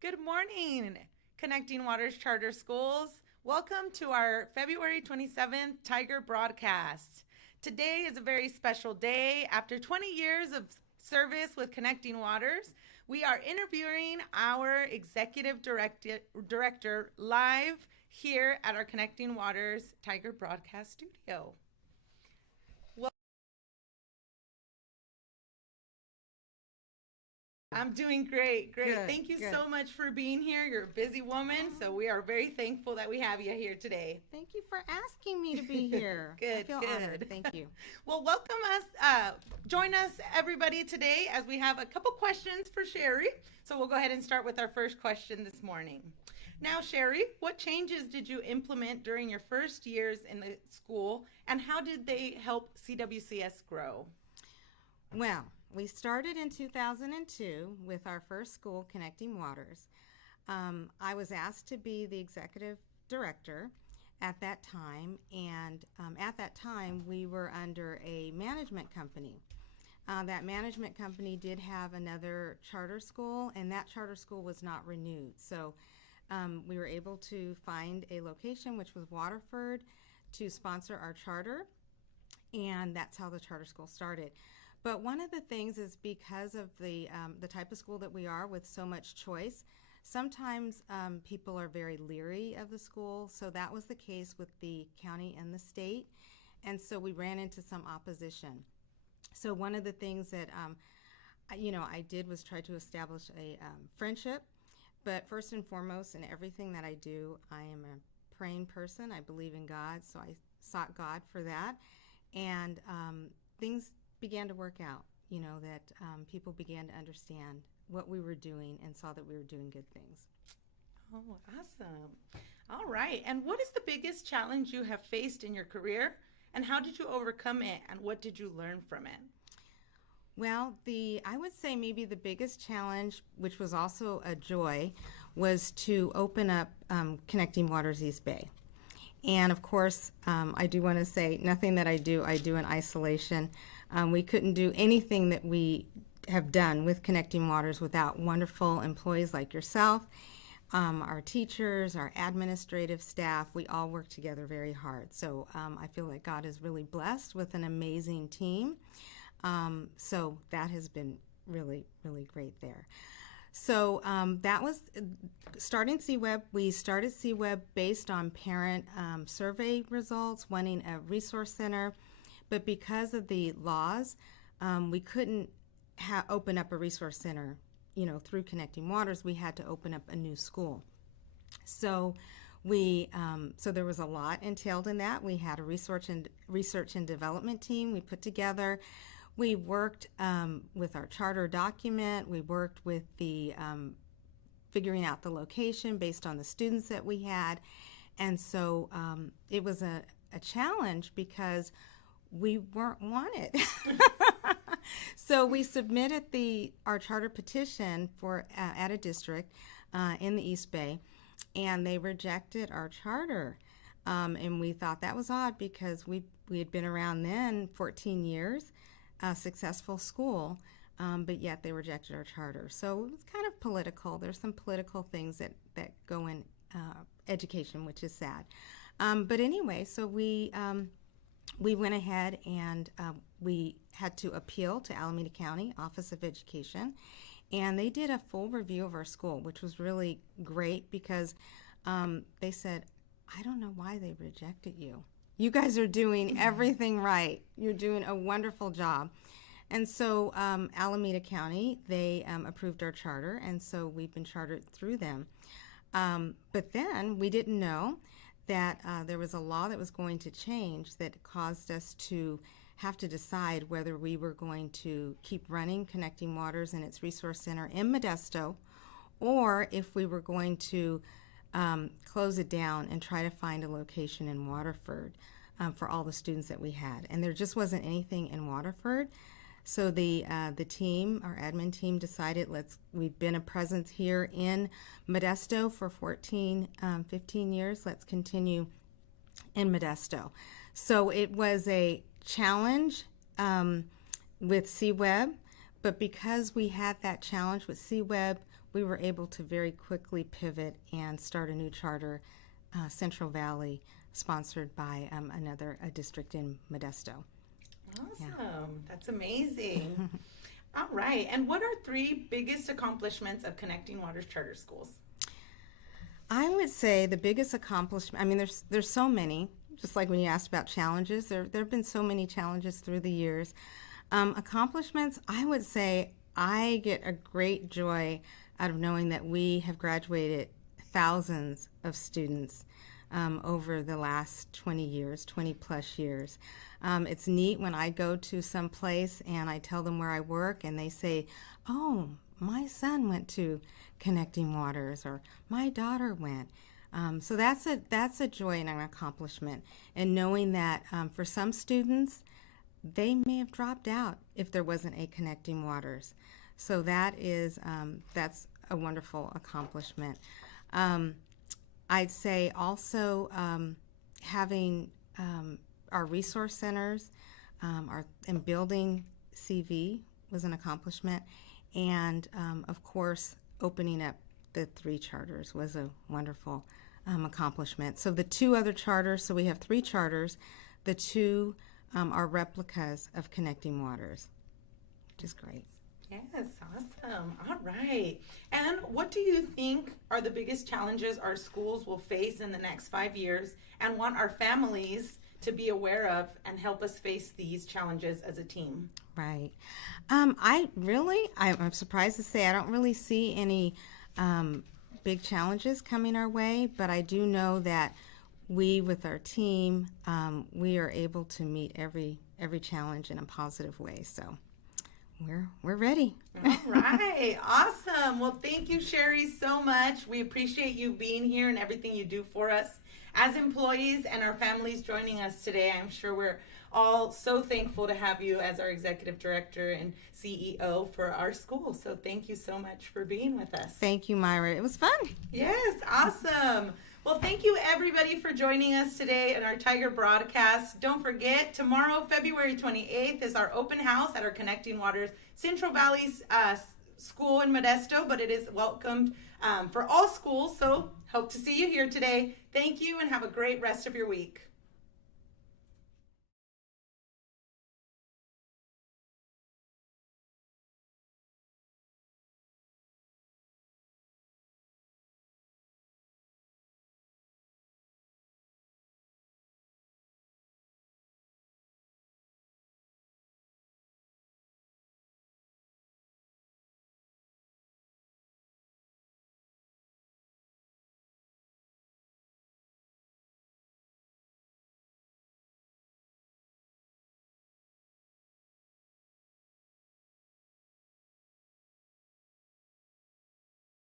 Good morning, Connecting Waters Charter Schools. Welcome to our February 27th Tiger broadcast. Today is a very special day. After 20 years of service with Connecting Waters, we are interviewing our executive director live here at our Connecting Waters Tiger broadcast studio. I'm doing great, great. Good, Thank you good. so much for being here. You're a busy woman, so we are very thankful that we have you here today. Thank you for asking me to be here. I Good, feel good. honored. Thank you. Well, join us everybody today as we have a couple questions for Sherry. So we'll go ahead and start with our first question this morning. Now, Sherry, what changes did you implement during your first years in the school, and how did they help CWCS grow? Well, we started in 2002 with our first school, Connecting Waters. I was asked to be the executive director at that time, and at that time we were under a management company. That management company did have another charter school, and that charter school was not renewed. So we were able to find a location, which was Waterford, to sponsor our charter, and that's how the charter school started. But one of the things is because of the type of school that we are with so much choice, sometimes people are very leery of the school. So that was the case with the county and the state. And so we ran into some opposition. So one of the things that, I did was try to establish a friendship. But first and foremost, in everything that I do, I am a praying person. I believe in God, so I sought God for that. And things began to work out, that people began to understand what we were doing and saw that we were doing good things. Oh, awesome. All right. And what is the biggest challenge you have faced in your career, and how did you overcome it, and what did you learn from it? Well, I would say maybe the biggest challenge, which was also a joy, was to open up Connecting Waters East Bay. And of course, I do want to say nothing that I do in isolation. We couldn't do anything that we have done with Connecting Waters without wonderful employees like yourself, our teachers, our administrative staff. We all work together very hard. So I feel like God is really blessed with an amazing team. So that has been really, really great there. So that was starting CWEB. We started CWEB based on parent survey results, wanting a resource center. But because of the laws, we couldn't open up a resource center, through Connecting Waters. We had to open up a new school. So so there was a lot entailed in that. We had a research and development team we put together. We worked with our charter document. We worked with the figuring out the location based on the students that we had. And so it was a challenge because we weren't wanted. So we submitted our charter petition for at a district in the East Bay, and they rejected our charter. And we thought that was odd because we had been around then 14 years, a successful school, but yet they rejected our charter. So it was kind of political. There's some political things that go in education, which is sad. But anyway, so we went ahead and we had to appeal to Alameda County Office of Education, and they did a full review of our school, which was really great because they said, I don't know why they rejected you. You guys are doing everything right. You're doing a wonderful job. And so Alameda County, they approved our charter, and so we've been chartered through them. But then we didn't know that there was a law that was going to change that caused us to have to decide whether we were going to keep running Connecting Waters and its resource center in Modesto, or if we were going to close it down and try to find a location in Waterford for all the students that we had. And there just wasn't anything in Waterford. So the team, our admin team, decided we've been a presence here in Modesto for 15 years. Let's continue in Modesto. So it was a challenge with CWEB, But because we had that challenge with CWeb, we were able to very quickly pivot and start a new charter, Central Valley, sponsored by a district in Modesto. Awesome. Yeah. That's amazing. All right. And what are 3 biggest accomplishments of Connecting Waters Charter Schools? I would say the biggest accomplishment, I mean, there's so many, just like when you asked about challenges, there have been so many challenges through the years. Accomplishments, I would say I get a great joy out of knowing that we have graduated thousands of students over the last 20 years, 20 plus years. It's neat when I go to some place and I tell them where I work and they say, oh, my son went to Connecting Waters, or my daughter went. So that's a joy and an accomplishment. And knowing that for some students, they may have dropped out if there wasn't a Connecting Waters. So that's a wonderful accomplishment. I'd say also having our resource centers and building CV was an accomplishment. And of course, opening up the 3 charters was a wonderful accomplishment. So the 2 other charters, so we have 3 charters. The 2 are replicas of Connecting Waters, which is great. Yes, awesome. All right. And what do you think are the biggest challenges our schools will face in the next 5 years and want our families to be aware of and help us face these challenges as a team? Right. I'm surprised to say I don't really see any big challenges coming our way, but I do know that we, with our team, we are able to meet every challenge in a positive way. So we're ready. All right. Awesome. Well, thank you, Sherry, so much. We appreciate you being here and everything you do for us as employees and our families joining us today. I'm sure we're all so thankful to have you as our executive director and CEO for our school. So thank you so much for being with us. Thank you, Mayra. It was fun. Yes, awesome. Well, thank you everybody for joining us today in our Tiger broadcast. Don't forget, tomorrow, February 28th, is our open house at our Connecting Waters Central Valley School in Modesto, but it is welcomed for all schools. So hope to see you here today. Thank you and have a great rest of your week.